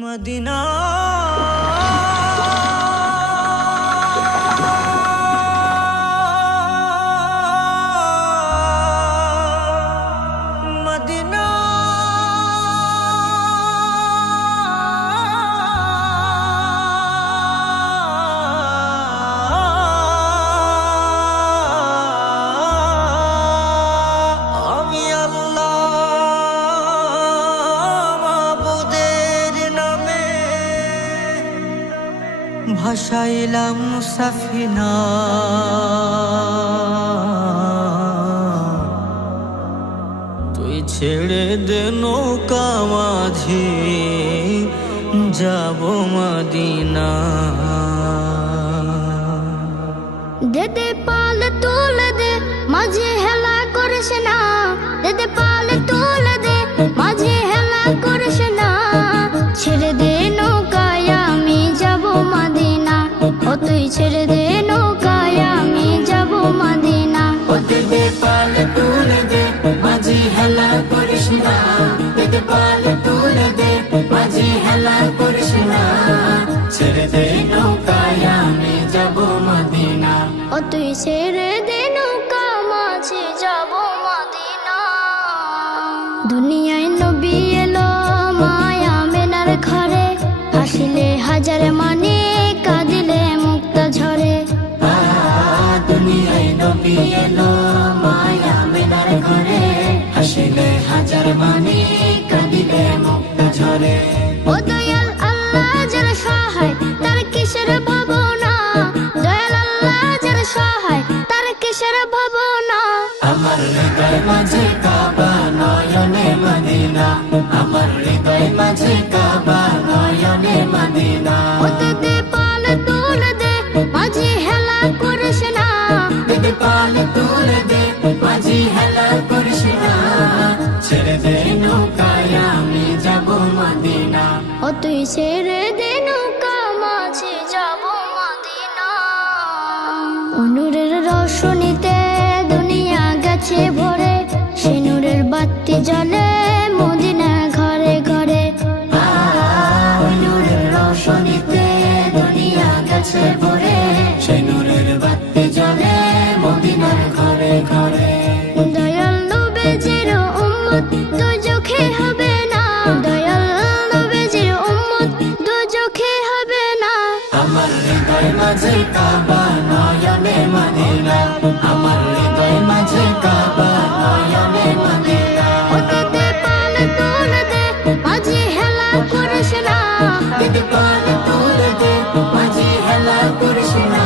Medina ভাসাইলাম Safina. তুই ছেড়ে দে নৌকা মাঝি, যাব মদিনা। দে পাল, তোল দে, মাঝে হেলা করিস না। দে দে পাল দে পাল তুলে দে মাঝি হেলা করিস না। ছেড়ে দে নৌকায় আমি যাব মদিনা। ও তুই ছেড়ে দে নৌকা মাঝে যাব মাদিনা। দুনিয়ায় নবী এলো মায়া মেনার ঘরে হাসিলে হাজার মানে কাঁদিলে মুক্ত ঝরে দুনিয়ায় নবী এলো মায়া মেনার ঘরে হাসিলে হাজার মানি আমার হৃদয় মাঝে কাবা নয়নে মদিনা আমার হৃদয় মাঝে কাবা নয়নে মদিনা ওতে পাল তুলে দে মাঝে হেলা করিস না দিদি পাল তুলে দে মাঝি হেলা করিস না ছেড়ে দে নৌকায় আমি যাব মদিনা ও তুই ছেড়ে দে নৌকা মাঝে যাব মদিনা অনুরের রোশনীতে রোশনীতে দুনিয়া গেছে ভরে। সেই নূরের বাতি জ্বলে মদিনার ঘরে ঘরে। দয়াল নবেজির উম্মত দুজখে হবে না। দয়াল নবেজির উম্মত দুজখে হবে না। আমার হৃদয় মাঝে কাবা মাঝি হেলা করিস না